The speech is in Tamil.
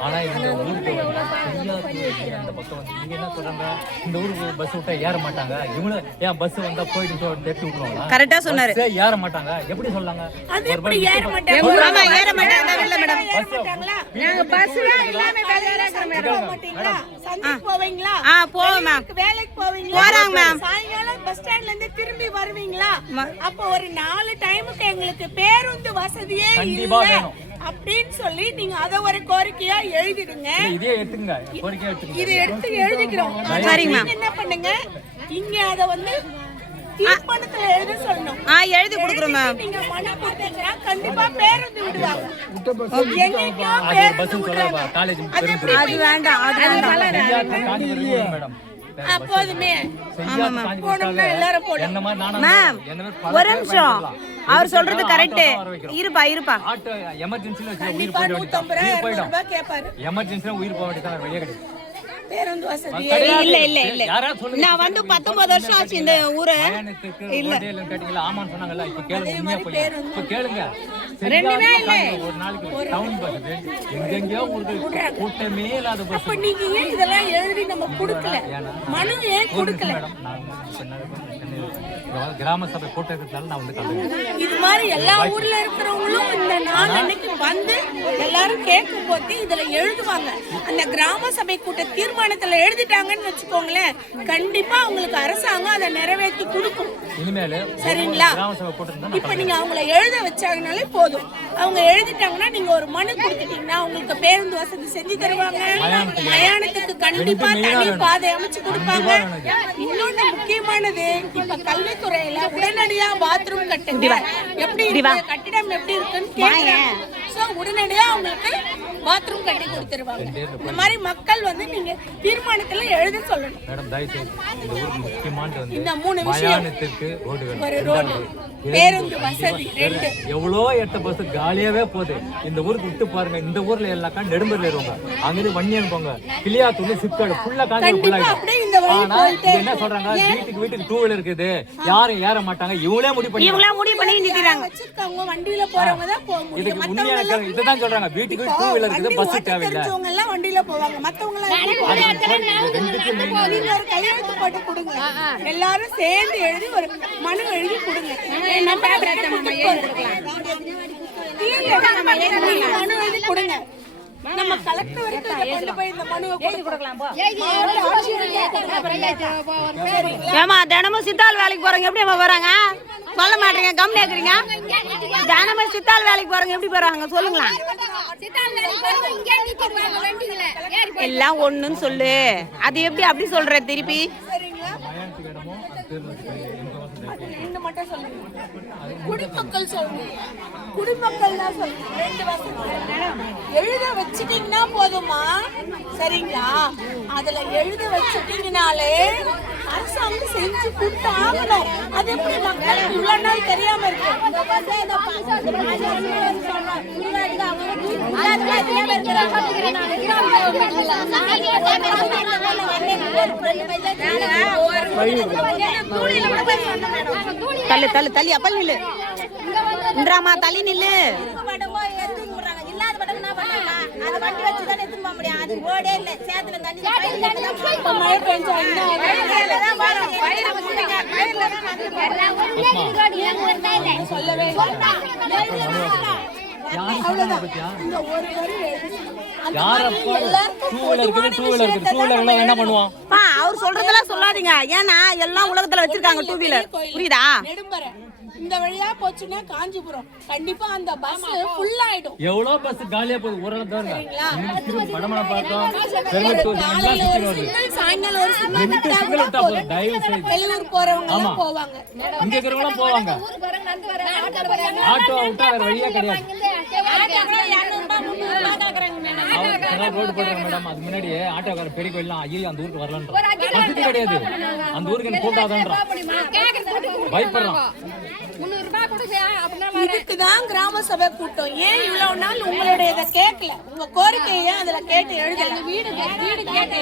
ஆனா இந்த ஊருக்கு அந்த பக்கம் வந்து என்ன சொல்றாங்க இந்த ஊருக்கு பஸ் விட்டா ஏற மாட்டாங்க? இவங்களும் ஏன் பஸ் வந்தா போயிட்டு எடுத்து விட்டுருவாங்க கரெக்டா சொன்னாரு ஏற மாட்டாங்க எப்படி சொல்லாங்க ஏற மாட்டாங்க ஏற மாட்டாங்க பஸ் ஆ போவோம் மேம். வேலைக்கு- போவீங்களா? போறாங்க மேம். சாயங்காலம் பஸ் ஸ்டாண்ட்ல இருந்து திரும்பி வருவீங்களா? அப்போ ஒரு நாலு டைமுக்கு எங்களுக்கு பேருந்து வசதியே இல்ல. அப்படின்னு சொல்லி நீங்க அத ஒரு கோரிக்கையா எழுதிடுங்க. இதே எடுத்துங்க. கோரிக்கையா எடுத்துங்க இது எடுத்து எழுதிக்கிறோம். சரிங்க நீங்க என்ன பண்ணுங்க? இங்க அத வந்து தீர்மானத்துல எழுத சொல்லணும். ஆ எழுதி கொடுக்குறோம் மேம் நீங்க மனு கொடுத்தீங்கன்னா கண்டிப்பா பேருந்து விடுவாங்க. எங்கெங்கயோ அது ஒரு பேருந்து விடுறாங்க அது வேண்டாம் அது வேண்டாம். மேடம் போனோம்னா எல்லாரும் போடும் மேம் நிமிஷம். அவர் சொல்றது கரெக்ட். இருப்பா இருப்பா. ஆட்டோ எமர்ஜென்சில உயிர் போயிடும். எமர்ஜென்சில உயிர் போக வேண்டியது வெளியே கிடையாது. பேருந்து வசதி. இல்ல இல்ல இல்ல. நான் வந்து பத்தொன்பது வருஷம் ஆச்சு இந்த ஊரை. கேட்டீங்களா ஆமான்னு சொன்னாங்கல்ல. இப்ப கேளுங்க உண்மையா போய் பேருந்து. இப்ப கேளுங்க. ரெண்டுமே சரியா ஒரு நாளைக்கு டவுன் பஸ் எங்கெங்கயோ உங்களுக்கு கூட்டமே இல்லாத பஸ் அப்ப நீங்க ஏன் இதெல்லாம் எழுதி நம்ம கொடுக்கல? மனு ஏன் கொடுக்கல? மேடம் நான் கிராம சபை கூட்டம் இருக்கிறதுனால நான் வந்து கலந்துக்கிறேன். இது மாதிரி எல்லா ஊர்ல இருக்கிறவங்களும் இந்த நாள் அன்னைக்கு வந்து எல்லாரும் கேட்கும் போது இதுல எழுதுவாங்க. அந்த கிராம சபை கூட்ட தீர்மானத்துல எழுதிட்டாங்கன்னு வச்சுக்கோங்களேன். கண்டிப்பா அவங்களுக்கு அரசாங்கம் அதை நிறைவேற்றி கொடுக்கும். இனிமேல் சரிங்களா? இப்ப நீங்க அவங்கள எழுத வச்சாங்கனாலே போதும். அவங்க எழுதிட்டாங்கன்னா நீங்க ஒரு மனு கொடுத்துட்டீங்கன்னா உங்களுக்கு பேருந்து வசதி செஞ்சு தருவாங்க. மயானத்துக்கு கண்டிப்பா தனி பாதை அமைச்சு கொடுப்பாங்க. இன்னொன்னு முக்கியமானது இப்ப கல்வித்துறையில உடனடியா பாத்ரூம் கட்டுங்க. எப்படி இருக்கு? கட்டிடம் எப்படி இருக்குன்னு உடனடியா அவங்களுக்கு பாத்ரூம் கட்டி கொடுத்துருவாங்க. இந்த மாதிரி மக்கள் வந்து நீங்க தீர்மானத்துல எழுத சொல்லணும். மேடம் தயவுசெய்து இந்த மூணு விஷயம். ஒரு ரோடு பேருந்து வசதி ரெண்டு. எவ்வளோ எட்ட பஸ் காலியாவே போகுது. இந்த ஊருக்கு விட்டு பாருங்க. இந்த ஊர்ல எல்லாக்கா நெடும்பர்ல இருவாங்க அங்கிருந்து வண்டி அனுப்புவாங்க. கிளியாத்தூர்ல சிப்காடு ஃபுல்லா காஞ்சி ஃபுல்லா ஆனா என்ன சொல்றாங்க? வீட்டுக்கு வீட்டுக்கு டூ வீலர் இருக்குது. யாரும் ஏற மாட்டாங்க. இவங்களே முடிவு பண்ணி இவங்களா முடிவு பண்ணி நிக்கிறாங்க வச்சிருக்கவங்க வண்டியில போறவங்க தான் போக முடியும். இதுக்கு உண்மையான இதுதான் சொல்றாங்க. வீட்டுக்கு டூ வீலர் இருக்குது பஸ் தேவையில்லை. தெரிஞ்சவங்க எல்லாம் வண்டியில போவாங்க? மத்தவங்க ஒரு கையெழுத்து போட்டு கொடுங்க. எல்லாரும் சேர்ந்து எழுதி ஒரு மனு எழுதி கொடுங்க. மனு எழுதி கொடுங்க. நம்ம கலெக்டர் வரைக்கும் இதை கொண்டு போய் இந்த மனுவை கொடுக்கலாம் மாவட்ட ஆட்சியர் ஏமா தினமும் சித்தாள் வேலைக்கு போறவங்க எப்படி அம்மா வராங்க? சொல்ல மாட்டீங்க கம்னு கேக்குறீங்க தினமும் சித்தாள் வேலைக்கு போறவங்க எப்படி போறாங்க? சொல்லுங்களேன். எல்லாம் ஒண்ணுன்னு சொல்லு. அது எப்படி அப்படி சொல்ற திருப்பி? குடிமக்கள் சொல்லுங்க குடிமக்கள் தான் சொல்லுங்க ரெண்டு வசனம் எழுத வச்சிட்டீங்கன்னா போதுமா? சரிங்களா? அதுல எழுத வச்சிட்டீங்கனாலே அரசாங்கம் செஞ்சு கொடுத்து ஆகணும். அது எப்படி மக்களுக்கு இவ்வளவு நாள் தெரியாம இருக்கு? தள்ளு தள்ளு தள்ளி அப்பல் நில்லு. இந்திராமா தள்ளி நில்லு. இப்ப மழை பெஞ்சா என்ன ஆகும்? சொல்லவே யாரும் பத்தியா இந்த ஒரு வரி எழுதி அந்த யாரப்போ மாதிரி எல்லாருக்கும் டூ வீலர் இருக்குது டூ வீலர் இருக்குது. டூ வீலர் எல்லாம் என்ன பண்ணுவோம்? பா அவர் சொல்றதெல்லாம் சொல்லாதீங்க. ஏன்னா எல்லாம் உலகத்துல வச்சிருக்காங்க டூ வீலர் புரியுதா இந்த வழியா போச்சுன்னா காஞ்சிபுரம். கண்டிப்பா அந்த பஸ் ஃபுல் ஆயிடும் எவ்வளோ பஸ் காலியா போகுது? ஒரு பார்த்தோம். காலையில சாயங்காலம் செய்து. வெளியூர் போறவங்க போவாங்க. இங்க இருக்கிறவங்களும் போவாங்க. ஆட்டோ விட்டா வேற வழியே கிடையாது. அவங்க ரோடு போடுறாங்க மேடம். அது முன்னாடி ஆட்டோக்கார பெரிய கோயிலாம் ஐயோ அந்த ஊருக்கு வரலான்ற வசதி கிடையாது. அந்த ஊருக்கு கூட்டாதன்றான் பயப்படுறான். இதுக்குதான் கிராம சபை கூட்டம். ஏன் இவ்வளவு நாள் உங்களுடைய இதை கேட்கல? உங்க கோரிக்கையை ஏன் அதுல கேட்டு எழுதல? வீடு வீடு கேட்டு